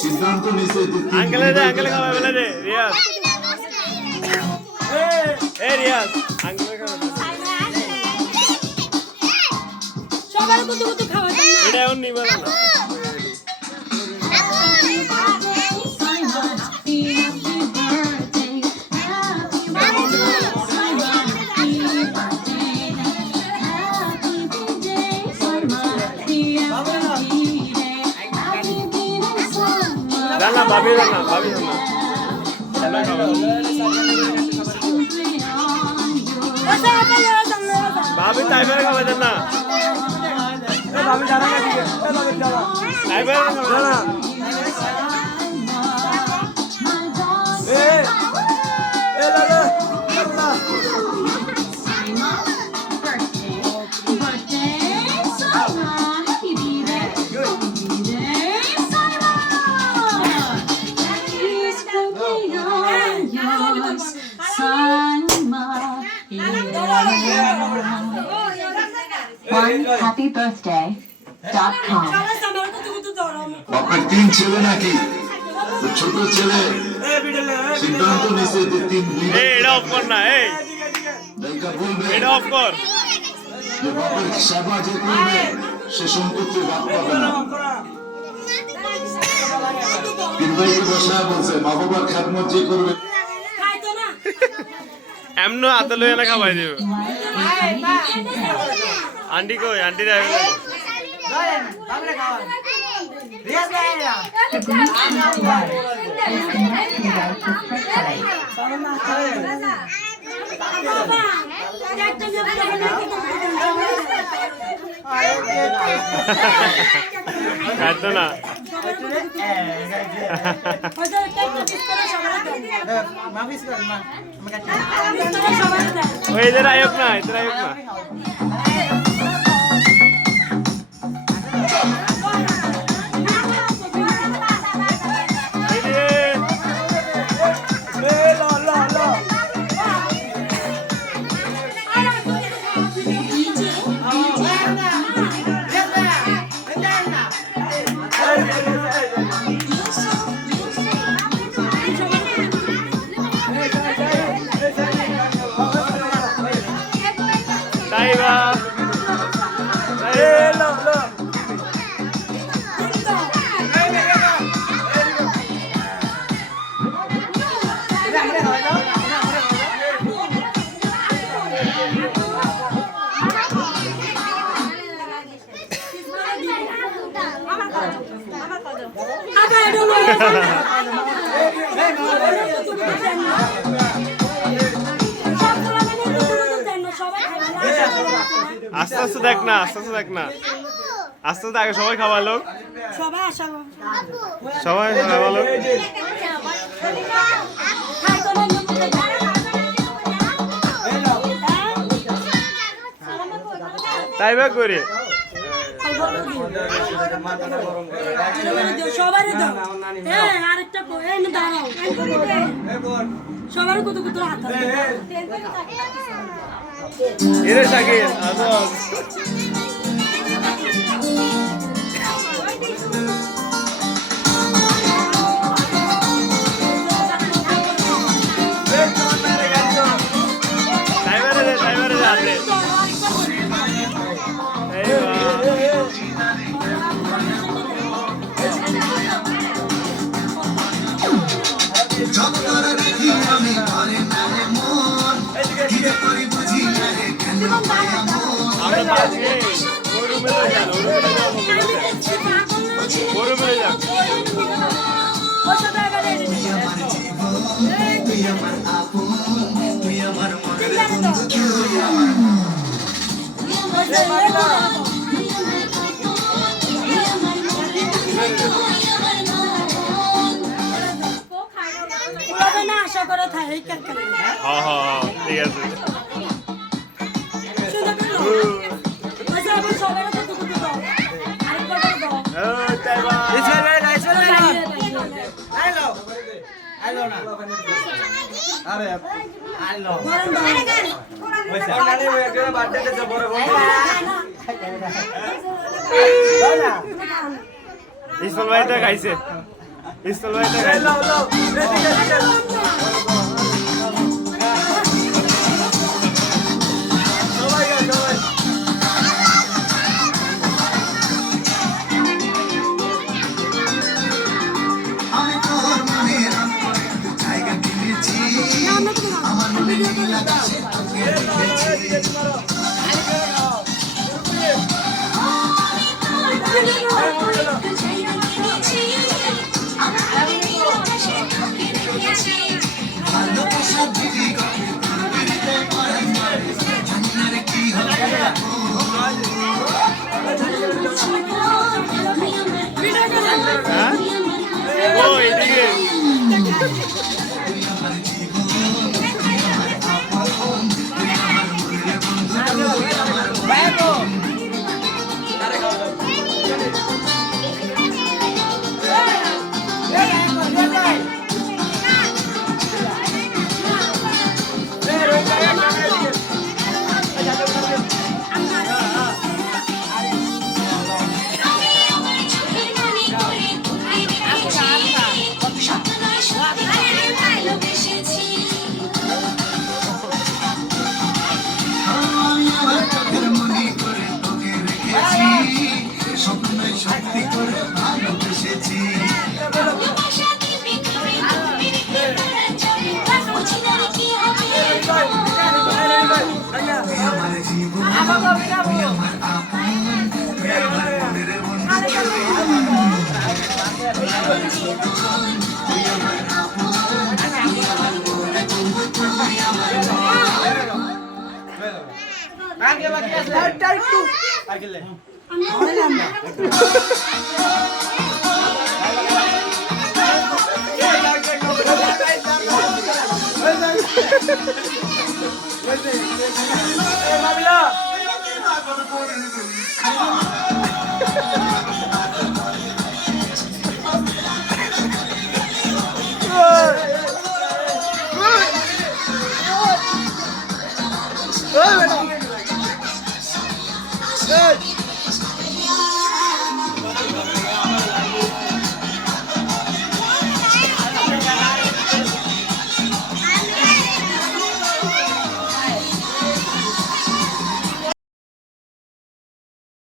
সিদ্ধান্ত নিছে আঙ্কেলে দে আঙ্কেলে খাওয়া বলে দে রিয়াজ এই রিয়াজ আঙ্কেলে খাওয়া সবার কত কত খাওয়া দাও না এটা এখন নিবা না জানা ভাবি জানা ভাবি জানা ভাবি টাইপের খাওয়া দেন না ভাবি জানা না টাইপের খাওয়া না OneHappyBirthday.com বাপের তিন ছেলে নাকি ছোট ছেলে সিদ্ধান্ত নিছে তিন এই এটা অফ কর না এই দেখা বলবে এটা অফ কর যে বাপের সেবা যে করবে সে সম্পত্তি ভাগ পাবে না তিন ভাইকে বসা বলছে মা বাবার খেদমত যে করবে খাইতো না এমনো হাতে লইয়া না খাওয়াই দেবে আন্টি কই আন্টি রে খাইতো না ওই এদের আয়োগ না এদের আয়োগ না Taiba. Hey, love. আস্তে আস্তে দেখ না আস্তে আস্তে দেখ না আস্তে আস্তে আগে সবাই খাওয়ালো সবাই আসা সবাই খাওয়ালো তাই বা করে সবারই দাও আরেকটা দাঁড়াও সবার কত কত হাত এরে শাকিল টাইমারে আছে আশা করে থাকে হ্যাঁ ঠিক আছে সবাই Oh, Taiwan! ইসমাইল ভাইটা খাইছে ইসমাইল ভাইটা খাইছে আমি তোর মনের একটু জায়গা কিনেছি আমার মনে নীল আকাশে তোকে রেখেছি ভালোবাসা দিদি করে দিতে পারেন জানার কি হবে ও এদিকে আমি আমার চোখের মনি করে তোকে রেখেছি স্বপ্নে সত্যি করে ভালোবেসেছি তুই আমার জীবন তুই আমার আপন তুই আমার মনের বন্ধু তুই আমার জীবন তুই আমার আপন তুই আমার মনের বন্ধু তুই আমার আগে বাকি আছে একটু আগে লে Hey!